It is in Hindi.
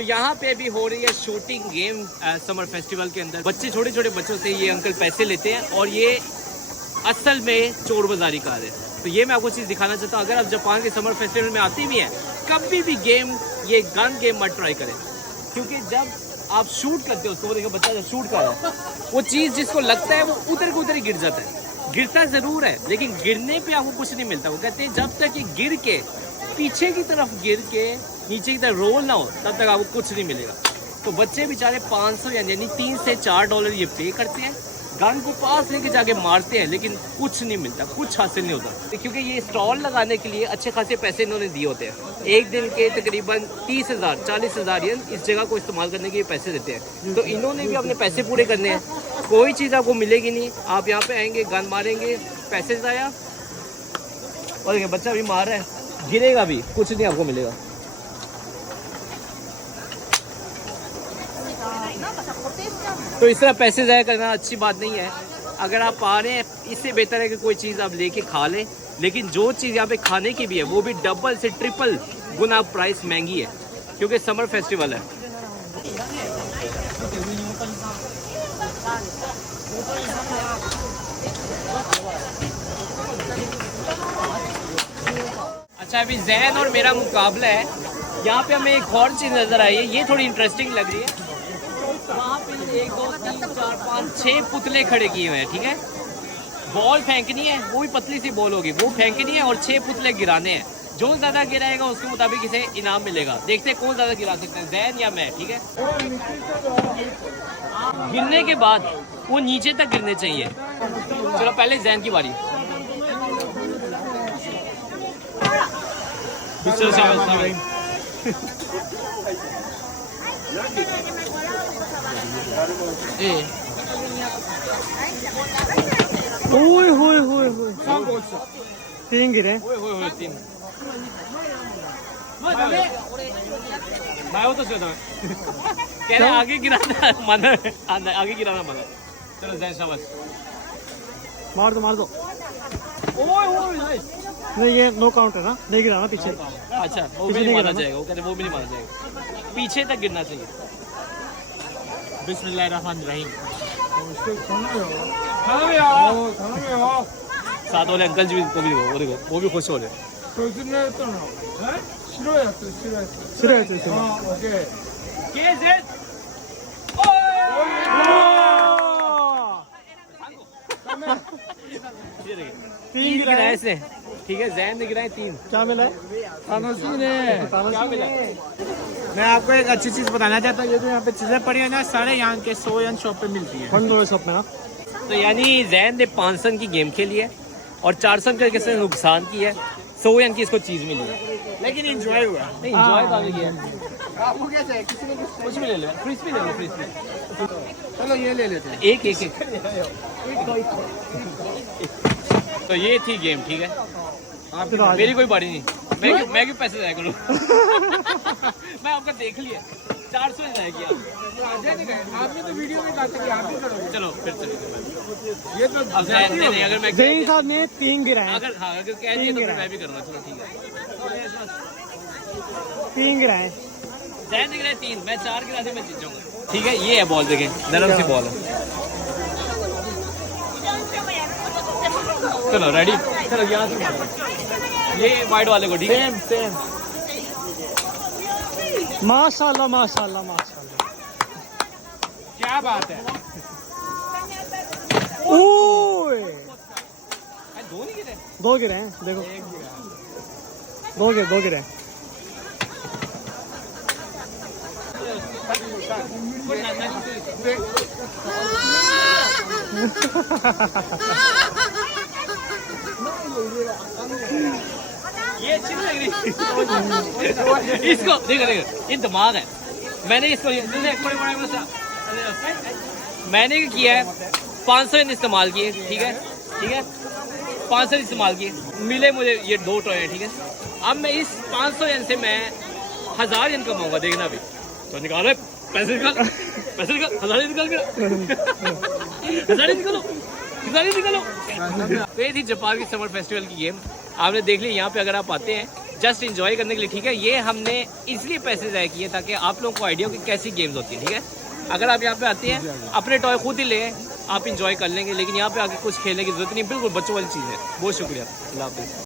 तो यहाँ पे भी हो रही है शूटिंग गेम समर फेस्टिवल के अंदर। बच्चे छोटे छोटे बच्चों से ये अंकल पैसे लेते हैं और ये असल में चोर बाजारी का है। तो ये मैं आपको चीज़ दिखाना चाहता हूँ। अगर आप जापान के समर फेस्टिवल में आती भी हैं, कभी भी ये गन गेम मत ट्राई करें, क्योंकि जब आप शूट करते हो, उसको देखो बच्चा जब शूट कर रहा है, वो चीज़ जिसको लगता है वो उधर को उधर ही गिर जाता है। गिरता ज़रूर है लेकिन गिरने पे आपको कुछ नहीं मिलता। वो कहते हैं जब तक ये गिर के पीछे की तरफ गिर के नीचे की तरफ रोल ना हो तब तक आपको कुछ नहीं मिलेगा। तो बच्चे बेचारे 500 यानी 3 से 4 डॉलर ये पे करते हैं, गन को पास लेके जाके मारते हैं, लेकिन कुछ नहीं मिलता, कुछ हासिल नहीं होता। क्योंकि ये स्टॉल लगाने के लिए अच्छे खासे पैसे इन्होंने दिए होते हैं। एक दिन के तकरीबन 30,000 40,000 येन इस जगह को इस्तेमाल करने के लिए पैसे देते हैं। तो इन्होंने भी अपने पैसे पूरे करने हैं। कोई चीज़ आपको मिलेगी नहीं, आप यहाँ पे आएंगे, गन मारेंगे, पैसे जाया, और देखिए बच्चा भी मार रहा है, गिरेगा भी, कुछ नहीं आपको मिलेगा। तो इस तरह पैसे ज़ाया करना अच्छी बात नहीं है। अगर आप आ रहे हैं, इससे बेहतर है कि कोई चीज़ आप लेके खा लें, लेकिन जो चीज़ यहाँ पे खाने की भी है वो भी डबल से ट्रिपल गुना प्राइस महंगी है, क्योंकि समर फेस्टिवल है। अच्छा, अभी जैन और मेरा मुकाबला है। यहाँ पे हमें एक और चीज़ नज़र आई है, ये थोड़ी इंटरेस्टिंग लग रही है। वहाँ पे 1 2 3 4 5 6 पुतले खड़े किए हुए हैं, ठीक है। बॉल फेंकनी है, वो भी पतली सी बॉल होगी, वो फेंकनी है और 6 पुतले गिराने हैं। जो ज़्यादा गिराएगा उसके मुताबिक इसे इनाम मिलेगा। देखते हैं कौन ज़्यादा गिरा सकते हैं, जैन या मैं, ठीक है। गिरने के बाद वो नीचे तक गिरने चाहिए। चलो पहले जैन की बारी। तीन गिरे। तीन मैं वो तो कह रहे आगे गिराना मन है, आगे गिराना मन है। चलो जैन शाबाश, मार दो। नहीं, ये नो काउंट है ना, नहीं गिराना पीछे। अच्छा, वो भी नहीं माना जाएगा, वो कहते वो भी नहीं माना जाएगा, पीछे तक गिरना चाहिए। बिस्मिल्लाहिर्रहमानिर्रहीम। साथ वाले अंकल जी को भी देखो, वो देखो, वो भी खुश हो रहे। तीन गिराए इसने, ठीक है। जैन ने गिराए 3। क्या मिला है? क्या मिला? मैं आपको एक अच्छी चीज़ बताना चाहता हूँ। ये जो यहाँ पे चीज़ें पड़ी है ना, सारे यहाँ के 100 यन शॉप पे मिलती है। $100 शॉप में ना। तो यानी जैन ने 500 की गेम खेली है और 400 का किसने नुकसान किया है। 100 यन की इसको चीज़ मिली है, लेकिन एंजॉय हुआ। नहीं एंजॉय तो अभी किया। आपको क्या चाहिए? किसी ने कुछ भी ले लो, क्रिस्पी ले लो, क्रिस्पी। चलो ये ले लेते हैं। एक। तो ये थी गेम, ठीक है। मेरी कोई बारी नहीं, मैं क्यों पैसे जाया करूँ। मैं आपका देख लिया, 400 जाया किया। आपने तो वीडियो में कहा था कि आप भी करोगे। चलो फिर चलो। ये तो अब नहीं, अगर मैं जैन साहब ने 3 गिराए। अगर कह दिया तो फिर मैं भी करूँगा। चलो ठीक है, 3 गिराए। जैन गिराए 3, मैं 4 गिरा दे, मैं जीत जाऊँगा, ठीक है। ये है बॉल, देखें नरम सी बॉल है। चलो रेडी, चलो यहाँ से ये वाइट वाले को, ठीक है। सेम। माशाल्लाह। क्या बात है। ओए, 2 नहीं गिरे, 2 गिरे हैं, देखो 2 गिरे। ये अच्छी नहीं लग रही। इसको देखो, ये दिमाग है। मैंने इसको मैंने किया है 500 इस्तेमाल किए, ठीक है। 500 इस्तेमाल किए, मिले मुझे ये 2 टॉय, ठीक है। अब मैं इस 500 यन से मैं 1000 यन कमाऊंगा, देखना भी। तो निकालो पैसे, निकाल 1000 निकाल के 1000 निकालो। तो ये थी जापान की समर फेस्टिवल की गेम, आपने देख ली। यहाँ पे अगर आप आते हैं जस्ट इंजॉय करने के लिए, ठीक है। ये हमने इसलिए पैसे ज़ाया किए ताकि आप लोगों को आइडिया हो कि कैसी गेम्स होती है, ठीक है। अगर आप यहाँ पे आते हैं अपने टॉय खुद ही ले, आप इंजॉय कर लेंगे, लेकिन यहाँ पे आके कुछ खेलने की जरूरत नहीं, बिल्कुल बच्चों वाली चीज़ है। बहुत शुक्रिया, अल्लाह हाफिज़।